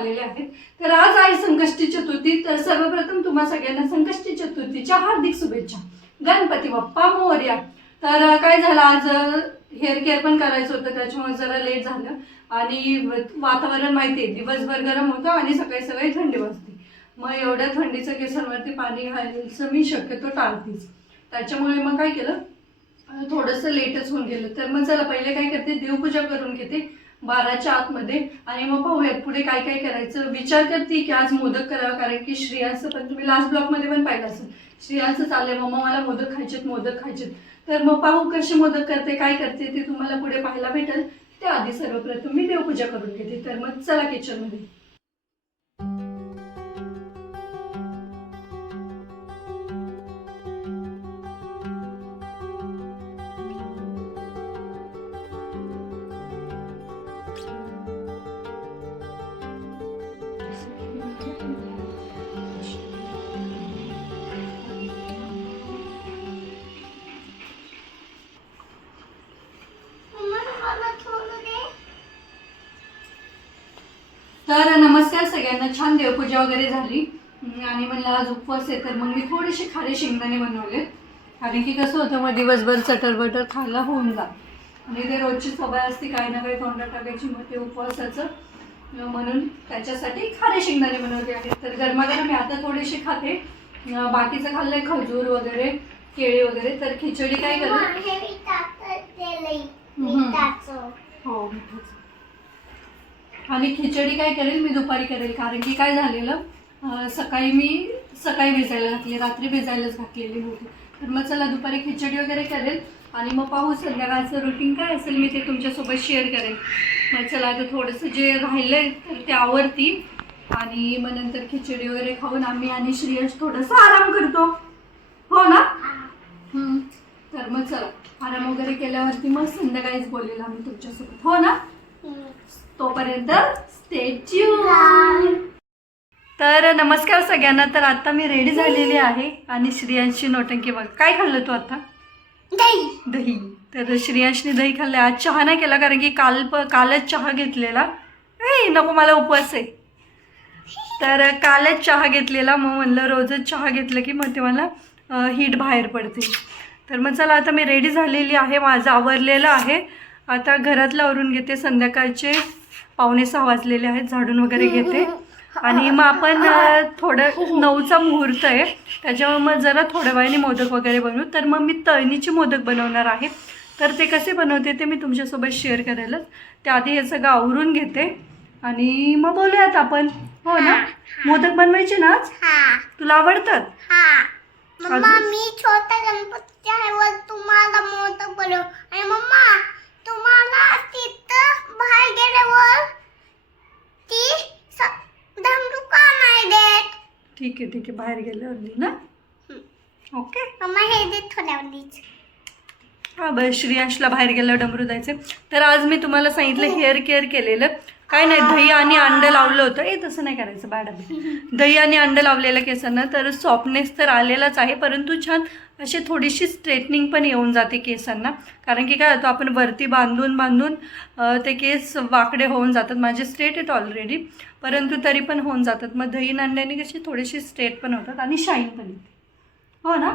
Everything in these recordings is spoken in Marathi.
आलेले आहेत. तर आज आहे संकष्टी चतुर्थी तर सर्वप्रथम तुम्हा सगळ्यांना संकष्टी चतुर्थीच्या हार्दिक शुभेच्छा. गणपती बाप्पा मोर्या. तर काय झालं आज हेअर केअर पण करायचं होतं त्याच्यामुळे जरा लेट झालं. आणि वातावरण माहिती आहे दिवसभर गरम होतं आणि सकाळी सकाळी थंडी वाजते. मग एवढ्या थंडीचं केसांवरती पाणी घालायचं मी शक्यतो टाळतेच. त्याच्यामुळे मग काय केलं? थोडंसं लेटच होऊन गेलं. तर मग चला पहिले काय करते देवपूजा करून घेते. बाराच्या आतमध्ये. आणि मग पाहूयात पुढे काय काय करायचं? विचार करते की आज मोदक करावा कारण की श्रेयांचं पण तुम्ही लास्ट ब्लॉकमध्ये पण पाहिलं असेल. श्रेयांचं चाललंय मम्मा मला मोदक खायचेत मोदक खायचेत तर मग पाहू कसे मोदक करते काय करते ते तुम्हाला पुढे पाहायला भेटेल. त्याआधी सर्वप्रथम मी देवपूजा करून घेते. तर मग चला किचनमध्ये सगळ्यांना छान देवपूजा वगैरे झाली. आणि म्हणलं आज उपवास आहे तर मग मी थोडेसे खारे शेंगदाणे बनवले कारण की कसं होतं मग दिवसभर चटर बटर खायला होऊन जात. आणि ते रोजची सवय असते काही ना काही तोंडात टाकायची मग ते उपवासाचं. म्हणून त्याच्यासाठी खारे शेंगदाणे बनवले आहेत. तर गरमागरम मी आता थोडेसे खाते. बाकीचं खाल्लंय खजूर वगैरे केळी वगैरे तर खिचडी काय करेल हो मिठाचं. आणि खिचडी काय करेल मी दुपारी करेल कारण की काय झालेलं सकाळी मी सकाळी भिजायला घातली रात्री भिजायलाच घातलेली होती तर मग चला दुपारी खिचडी वगैरे करेल आणि मग पाहू संध्याकाळचं रुटीन काय असेल मी ते तुमच्यासोबत शेअर करेन. मग चला आता थोडंसं जे राहिलं आहे तर ते आवडती आणि मग नंतर खिचडी वगैरे खाऊन आम्ही आणि श्रेयश थोडंसं आराम करतो. हो ना? तर मग चला आराम वगैरे केल्यावरती मग संध्याकाळीच बोलेल आम्ही तुमच्यासोबत. हो ना? तोपर्यंत स्टे तर नमस्कार सगळ्यांना. तर आता मी रेडी झालेली आहे आणि श्रियांशी नोटंकी बघ. काय खाल्लं तू आता? दही. तर श्रियांशने दही खाल्लं. आज चहा नाही केला कारण की काल प कालच चहा घेतलेला. ए नको मला उपवास आहे. तर कालच चहा घेतलेला. मग म्हणलं रोजच चहा घेतलं की मग ते मला हीट बाहेर पडते. तर मग चला आता मी रेडी झालेली आहे. माझं आवरलेलं आहे. आता घरातलं आवरून घेते. संध्याकाळचे पावणे सहा वाजलेले आहेत झाडून वगैरे घेते. आणि मग आपण थोडं नऊचा मुहूर्त आहे. त्याच्यामुळे मग जरा थोड्या वेळाने मोदक वगैरे बनवू. तर मग मी तळणीचे मोदक बनवणार आहे. तर ते कसे बनवते ते मी तुमच्यासोबत शेअर करायलाच त्याआधी हे सगळं आवरून घेते. आणि मग बोलूयात आपण. हो ना? मोदक बनवायचे ना आज? तुला आवडतात? मी छोटा गणपती आहे तुम्हाला मोठं बनव. आणि मम्मा तुम्हाला तिथं बाहेर गेल्यावर ती स- धमरू का नाही देत ठीक आहे ठीक आहे. बाहेर गेल्यावर दे ना? ओके मम्मा हे दे हा बरं. श्रेयांशला बाहेर गेल्यावर डमरू द्यायचे तर आज मी तुम्हाला सांगितलं हेअर केअर केलेलं. काय नाही दही आणि अंड लावलं होतं. ए तसं नाही करायचं बॅड दही आणि अंड लावलेलं केसांना तर सॉफ्टनेस तर आलेलाच आहे परंतु छान अशी थोडीशी स्ट्रेटनिंग पण येऊन जाते केसांना. कारण की काय होतं आपण वरती बांधून बांधून ते केस वाकडे होऊन जातात. माझे स्ट्रेट आहेत ऑलरेडी परंतु तरी पण होऊन जातात. मग दही आणि अंड्याने कशी थोडीशी स्ट्रेट पण होतात आणि शाईन पण येते. हो ना.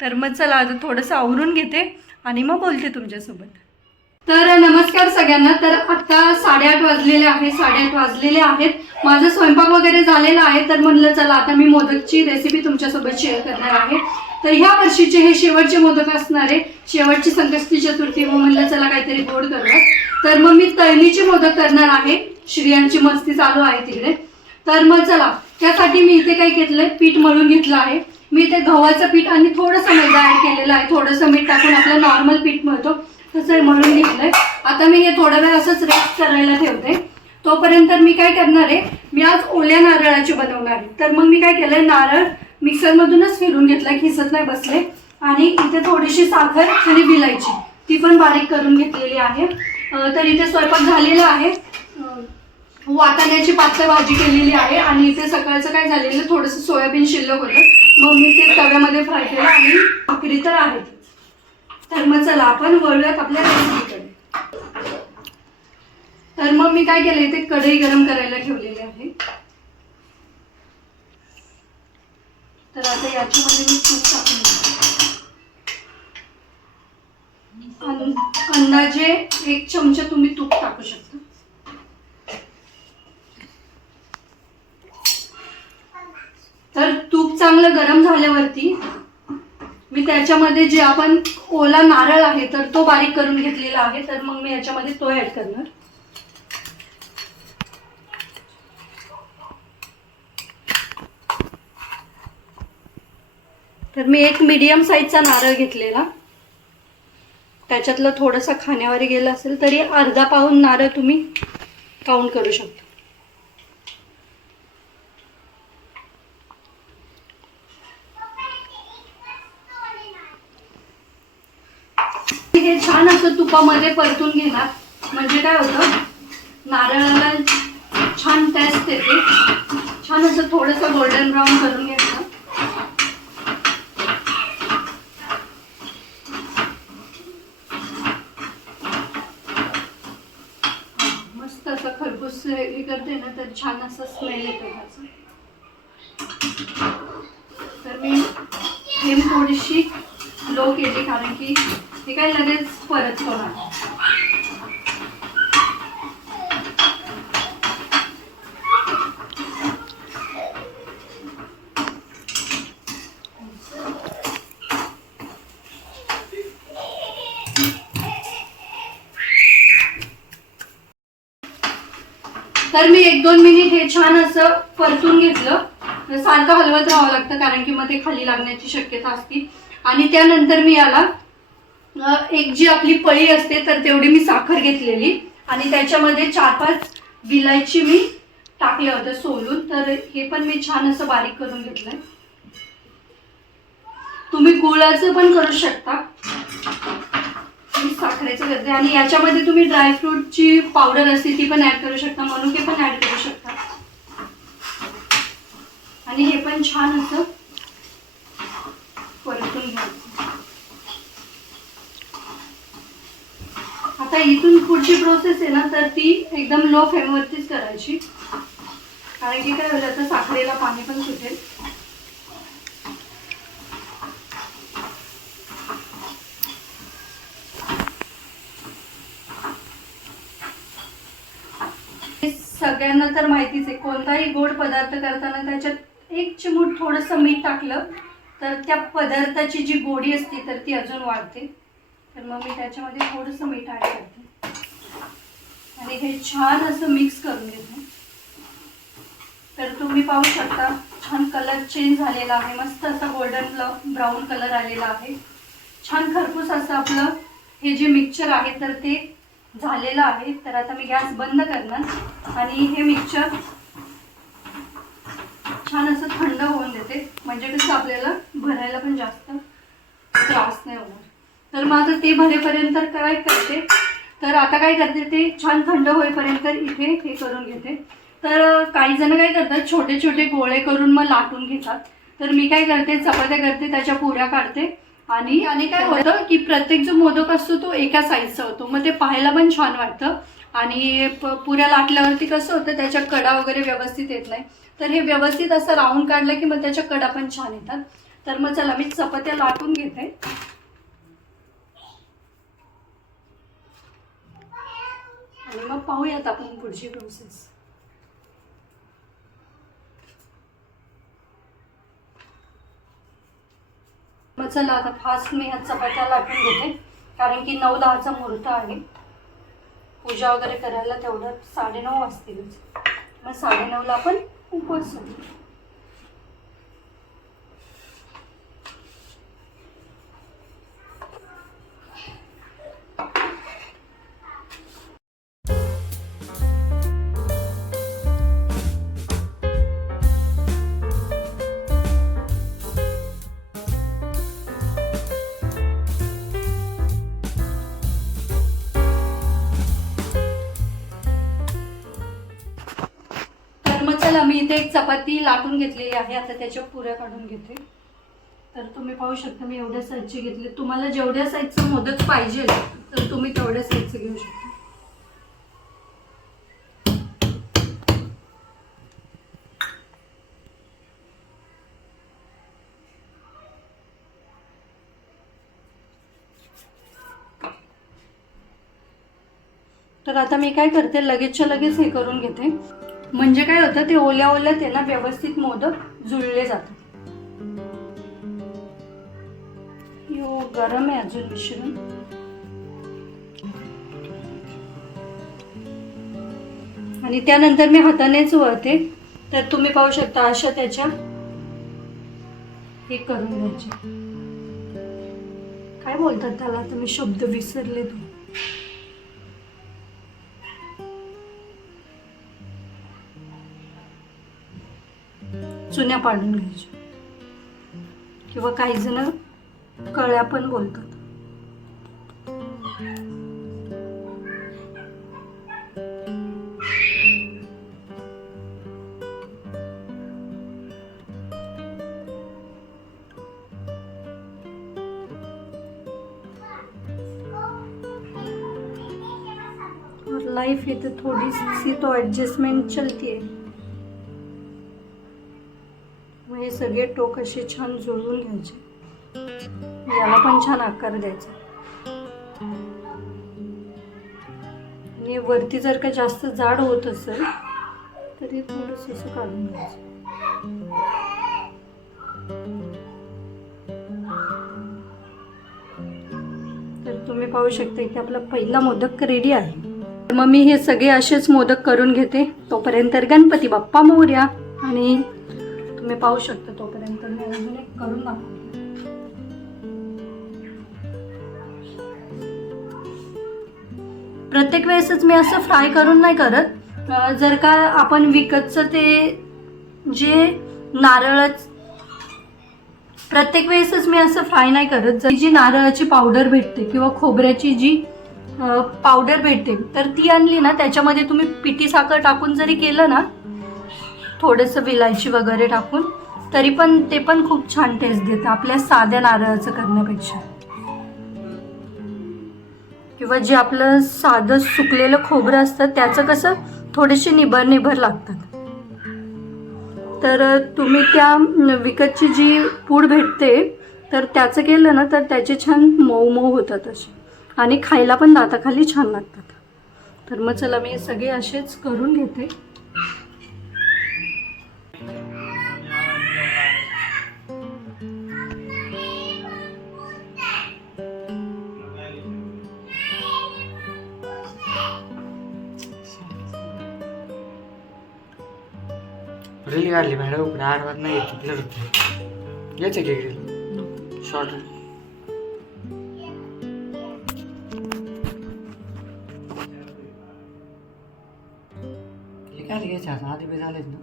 तर मग चला आता थोडंसं आवरून घेते आणि मग बोलते तुमच्यासोबत. तर नमस्कार सगळ्यांना. तर आता साडेआठ वाजलेले आहे साडेआठ वाजलेले आहेत. माझा स्वयंपाक वगैरे झालेला आहे तर म्हणलं चला आता मी मोदकची रेसिपी तुमच्यासोबत शेअर करणार आहे. तर ह्या वर्षीचे हे शेवटचे मोदक असणार आहे. शेवटची संकष्टी चतुर्थी मग म्हणलं चला काहीतरी गोड करूया तर मग मी तळणीचे मोदक करणार आहे. श्रियांची मस्ती चालू आहे तिकडे. तर मग चला त्यासाठी मी इथे काय घेतलंय? पीठ मळून घेतलं आहे. मी इथे गव्हाचं पीठ आणि थोडंसं मैदा ॲड केलेलं आहे. थोडंसं मीठ टाकून आपलं नॉर्मल पीठ मिळतो. तसं मळून घेतलंय आता मी हे थोडा वेळ असंच रेस्ट करायला ठेवते. तोपर्यंत मी काय करणार आहे मी आज ओल्या नारळाची बनवणार आहे. तर मग मी काय केलंय नारळ मिक्सरमधूनच फिरून घेतलाय खिसत नाही बसले. आणि इथे थोडीशी साखर आणि विलायची ती पण बारीक करून घेतलेली आहे. तर इथे स्वयंपाक झालेला आहे. वाटाण्याची पातळ भाजी केलेली आहे. आणि इथे सकाळचं काय झालेलं थोडंसं सोयाबीन शिल्लक होतं. मग मी ते तव्यामध्ये फ्राय केलं आणि भाकरी तर आहे. तर मग चला आपण वळूयात आपल्या रेसिपीकडे. मी काय केलं इथे कढई गरम करायला ठेवलेली आहे. तर आता याच्यामध्ये मी तूप टाकून अंदाजे एक चमचा तुम्ही तूप टाकू शकता. तर तूप चांगलं गरम झाल्यावरती मी त्याच्यामध्ये जे आपण ओला नारळ आहे तर तो बारीक करून घेतलेला आहे तर मग मी याच्यामध्ये तो ऍड करणार. तर मी एक मीडियम साईजचा नारळ घेतलेला. त्याच्यातलं थोडंसं खाण्यावर गेलं असेल तरी अर्धा पाऊन नारळ तुम्ही काउंट करू शकता हे छान असं तुपामध्ये परतून घेणार. म्हणजे काय होतं? नारळाला छान टेस्ट येते छान असं थोडंसं गोल्डन ब्राऊन करून घ्यायचं. मस्त असं खरबूस हे करते ना तर छान असं स्मेल येतो तर मी फ्लेम थोडीशी लो केली कारण की हे काय लगेच परत होणार? तर मी एक दोन मिनिट हे छान असं परतून घेतलं. सारखं हलवत राहावं लागतं कारण की मग ते खाली लागण्याची शक्यता असते. आणि त्यानंतर मी याला एक जी आपली पळी असते तर तेवढी मी साखर घेतलेली. आणि त्याच्यामध्ये चार पाच विलायची मी टाकल्या होत्या सोलून. तर हे पण मी छान असं बारीक करून घेतलंय. तुम्ही गुळाचं पण करू शकता. साखरेचं करते आणि याच्यामध्ये तुम्ही ड्रायफ्रूटची पावडर असते ती पण ऍड करू शकता. मनुके पण ऍड करू शकता. आणि हे पण छान असं परतून घ्यायचं आता इथून पुढची प्रोसेस आहे ना तर ती एकदम लो फ्लेमवरतीच करायची. कारण की काय होईल आता साखरेला पाणी पण सुटेल. सगळ्यांना तर माहितीच आहे कोणताही गोड पदार्थ करताना त्याच्यात एक चिमूट थोडंसं मीठ टाकलं तर त्या पदार्थाची जी गोडी असते तर ती अजून वाढते. तर मग मी त्याच्यामध्ये थोडंसं मीठ ॲड करते. आणि हे छान असं मिक्स करून घेते. तर तुम्ही पाहू शकता छान कलर चेंज झालेला आहे. मस्त असा गोल्डन ब्राऊन कलर आलेला आहे. छान खरपूस असं आपलं हे जे मिक्सचर आहे तर ते झालेलं आहे. तर आता मी गॅस बंद करणार. आणि हे मिक्सचर छान असं थंड होऊन देते. म्हणजे कसं आपल्याला भरायला पण जास्त त्रास नाही होणार. तर मग आता ते भरेपर्यंत काय करते. तर आता काय करते ते छान थंड होईपर्यंत इथे हे करून घेते. तर काही जण काय करतात छोटे छोटे गोळे करून मग लाटून घेतात. तर मी काय करते चपात्या करते त्याच्या पुऱ्या काढते. आणि आणि काय होतं की प्रत्येक जो मोदक असतो तो एका साईजचा होतो. मग ते पाहायला पण छान वाटतं. आणि पुऱ्या लाटल्यावरती कसं होतं त्याच्या कडा वगैरे व्यवस्थित येत नाही. तर हे व्यवस्थित असं राऊंड काढलं की मग त्याच्या कडा पण छान येतात. तर मग चला मी चपात्या लाटून घेते. आणि मग पाहूयात आपण पुढची प्रोसेस मग चला आता फास्ट मी ह्या चपात्या लाटून घेते. कारण की नऊ दहाचा मुहूर्त आहे. पूजा वगैरे करायला तेवढं साडेनऊ वाजतीलच मग साडेनऊला आपण उपवास सोडू मी इथे एक चपाती लाटून घेतलेली आहे आता त्याच्या पुऱ्या काढून घेते. तर तुम्ही पाहू शकता मी एवढ्या साईजचे घेतले. तुम्हाला जेवढ्या साईजचं मोदक पाहिजे तर तुम्ही तेवढ्या साईजचं घेऊ शकता. तर आता मी काय करते लगेचच्या लगेच हे करून घेते. म्हणजे काय होतं ते ओल्या ओल्या त्यांना व्यवस्थित मोदक जुळले जातात. यो गरम आहे अजून मिश्रण. आणि त्यानंतर मी हातानेच वळते. तर तुम्ही पाहू शकता अशा त्याच्या हे करून घ्यायचे. काय बोलतात त्याला? तर मी शब्द विसरले तू चुन्या पाडून घ्यायच्या. किंवा काही जण कळ्या पण बोलतात. लाईफ लाइफ थोडीशी तो थोड़ी सी तो ॲडजस्टमेंट चलती आहे सगळे टोक असे छान जुळवून घ्यायचे. याला पण छान आकार द्यायचा. आणि वरती जर का जास्त जाड होत असेल तरी थोडंसं असं काढून घ्यायचं. तर तुम्ही पाहू शकता की आपला पहिला मोदक रेडी आहे. मग मी हे सगळे असेच मोदक करून घेते. तोपर्यंत तर गणपती बाप्पा मोर्या आणि तुम्ही पाहू शकता तोपर्यंत. मी अजून एक करून दाखवते. प्रत्येक वेळेसच मी असं फ्राय करून नाही करत. जर का आपण विकतचं ते जे नारळच प्रत्येक वेळेसच मी असं फ्राय नाही करत. जर जी नारळाची पावडर भेटते किंवा खोबऱ्याची जी पावडर भेटते तर ती आणली ना त्याच्यामध्ये तुम्ही पिठी साखर टाकून जरी केलं ना थोडंसं विलायची वगैरे टाकून तरी पण ते पण खूप छान टेस्ट देतं आपल्या साध्या नारळाचं करण्यापेक्षा. किंवा जे आपलं साधं सुकलेलं खोबरं असतं त्याचं कसं थोडेसे निभर निभर लागतात. तर तुम्ही त्या विकतची जी पूड भेटते तर त्याचं केलं ना तर त्याचे छान मऊ मऊ होतात असे. आणि खायला पण दाताखाली छान लागतात. तर मग चला मी सगळे असेच करून घेते. रील काढली मॅडम उकडे आडवात नाही येत ब्लर होते. याचे की रील शॉर्ट काय घ्यायचे? आता आधी बी झालेच ना.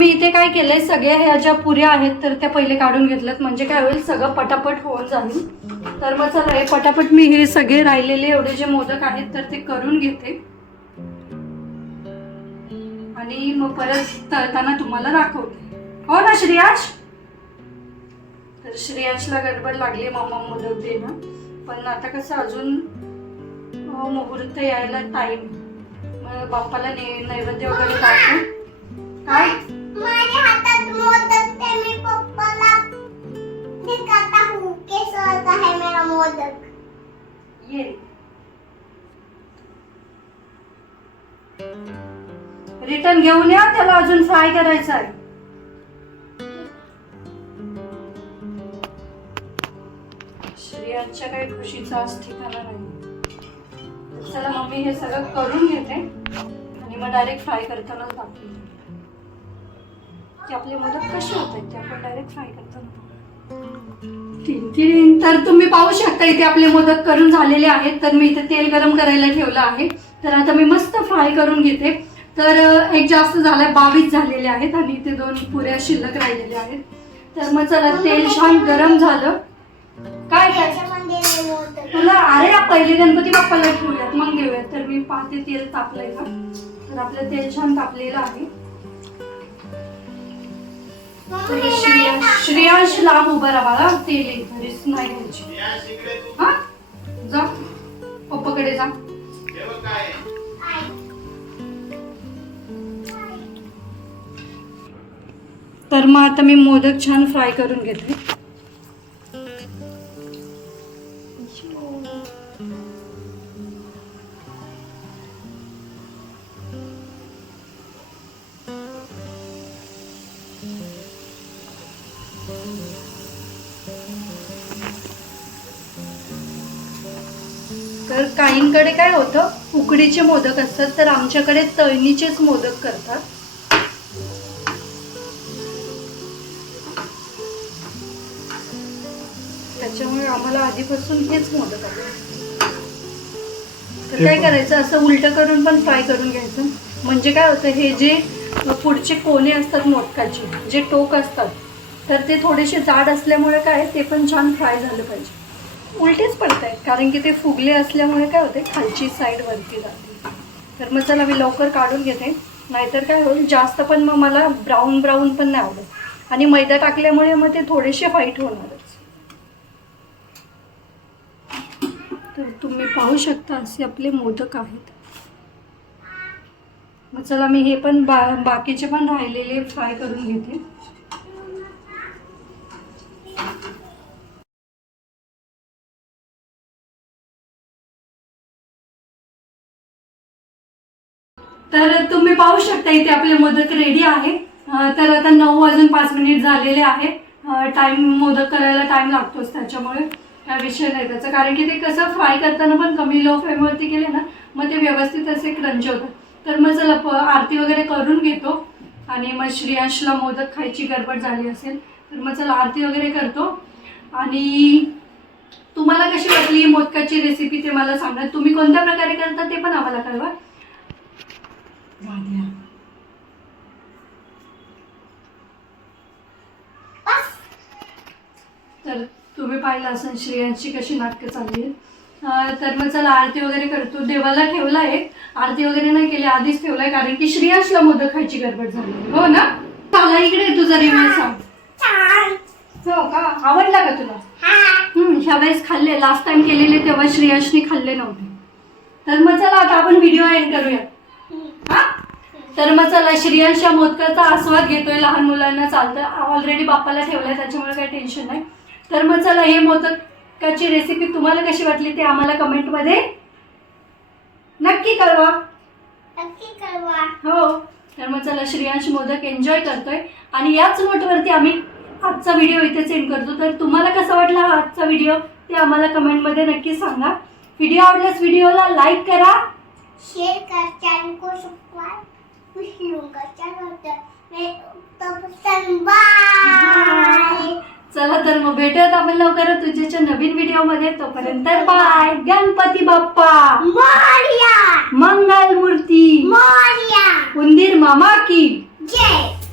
मी इथे काय केलंय सगळ्या ह्या ज्या पुऱ्या आहेत तर त्या पहिले काढून घेतल्यात. म्हणजे काय होईल सगळं पटापट होऊन जाईल. तर मग चला हे पटापट मी हे सगळे राहिलेले एवढे जे मोदक आहेत तर ते करून घेते. आणि मग परत तळताना तुम्हाला दाखवते. हो ना श्रेयाश तर श्रेयाशला गडबड लागली मम्मा मोदक दे ना पण आता कसं अजून हो, मुहूर्त यायला टाईम मग बाप्पाला ने नैवेद्य वगैरे दाखवून काय? माझ्या हातात मोदक मोदक ये रिटर्न घेऊन या त्याला अजून फ्राय करायचं आहे. श्रेयांच्या काही खुशीचा आज ठिकाणा नाही. चला मम्मी हे सगळं करून घेते. आणि मग डायरेक्ट फ्राय करतानाच दाखवते. की आपले मोदक कसे होत आहेत ते आपण डायरेक्ट फ्राय करताना टिंटिरीन तर तुम्ही पाहू शकता इथे आपले मोदक करून झालेले आहेत. तर मी इथे तेल गरम करायला ठेवलं आहे. तर आता मी मस्त फ्राय करून घेते. तर एक जास्त झालाय बावीस झालेले आहेत आणि इथे दोन पुऱ्या शिल्लक राहिलेल्या आहेत. तर मग चला तेल छान गरम झालं. काय काय? तुला अरे पहिले गणपती बाप्पाला ठेवूयात. मग घेऊयात. तर मी पाहते तेल तापलंय का? तर आपलं तेल छान तापलेलं आहे. तर लांब उभा राहा बाळा तेल घरीच नाही घ्यायची हा जा पप्पाकडे जा तर मग आता मी मोदक छान फ्राय करून घेते तर काहींकडे काय होतं? उकडीचे मोदक असतात तर आमच्याकडे तळणीचेच मोदक करतात. त्याच्यामुळे आम्हाला आधीपासून हेच मोदक आवडतात. तर काय करायचं? असं उलटं करून पण फ्राय करून घ्यायचं. म्हणजे काय होतं हे जे पुढचे कोणे असतात मोदकाचे जे टोक असतात तर ते थोडेसे जाड असल्यामुळे काय ते पण छान फ्राय झालं पाहिजे. उलटेच पडत आहेत कारण की ते फुगले असल्यामुळे काय होते खालची साईड वरती जाते. तर मग चला मी लवकर काढून घेते. नाहीतर काय होईल जास्त पण मग मला ब्राऊन ब्राऊन पण नाही आवडत. आणि मैदा टाकल्यामुळे मग ते थोडेसे व्हाईट होणारच. तर तुम्ही पाहू शकता असे आपले मोदक आहेत. मग चला मी हे पण बा बाकीचे पण राहिलेले फ्राय करून घेते. तर तुम्ही पाहू शकता इथे आपले मोदक रेडी आहे. तर आता नऊ वाजून पाच मिनिट झालेले आहे. टाइम मोदक करायला टाइम लागतोच त्याच्यामुळे. हा विषय नाही त्याचा. कारण की ते कसं फ्राय करताना पण कमी लो फ्लेमवरती केले ना मग ते व्यवस्थित असे क्रंच होतात. तर मग चला प- आरती वगैरे करून घेतो. आणि मग श्रेयांशला मोदक खायची गडबड झाली असेल तर मग चला आरती वगैरे करतो. आणि तुम्हाला कशी वाटली मोदकाची रेसिपी ते मला सांगा. तुम्ही कोणत्या प्रकारे करता ते पण आम्हाला कळवा. राधिया. तर तुम्ही पाहिलं असं श्रेयांची कशी नाटकं चालली आहेत. अं, तर मग चला आरती वगैरे करतो. देवाला ठेवला आहे. आरती वगैरे नाही केली आधीच ठेवलाय कारण की श्रेयांशला मोदक खायची गडबड झाली. हो ना? मला इकडे तुझा रिव्ह्यू सांग. हो का? आवडला का तुला? हा. हम्म, ह्या वेळेस खाल्ले. लास्ट टाइम केलेले तेव्हा श्रेयांशने खाल्ले नव्हते. तर मग चला आता आपण व्हिडिओ एंड करूया हा तर मग चला श्रेयांशच्या मोदकाचा आस्वाद घेतोय लहान मुलांना चालतं ऑलरेडी बाप्पाला ठेवलाय त्याच्यामुळे काही टेन्शन नाही. तर मग चला हे मोदकाची रेसिपी तुम्हाला कशी वाटली ते आम्हाला कमेंटमध्ये नक्की कळवा. नक्की कळवा. हो. तर मग चला श्रेयांश मोदक एन्जॉय करतोय. आणि याच नोटवरती आम्ही आजचा व्हिडिओ इथेच एंड करतो. तर तुम्हाला कसा वाटला हा आजचा व्हिडिओ ते आम्हाला कमेंटमध्ये नक्की सांगा. व्हिडिओ आवडल्यास व्हिडिओला लाईक करा. शेयर कर चैनल को सब्सक्राइब कुछ लोगों का चैनल होता है मैं तब तक बाय. चला तर मग भेटूयात आपण लवकरच तुझ्याच्या नवीन व्हिडिओमध्ये. तोपर्यंत बाय. गणपती बाप्पा. मोरिया. मंगल मूर्ती मोरिया. उंदीर मामा की. जय.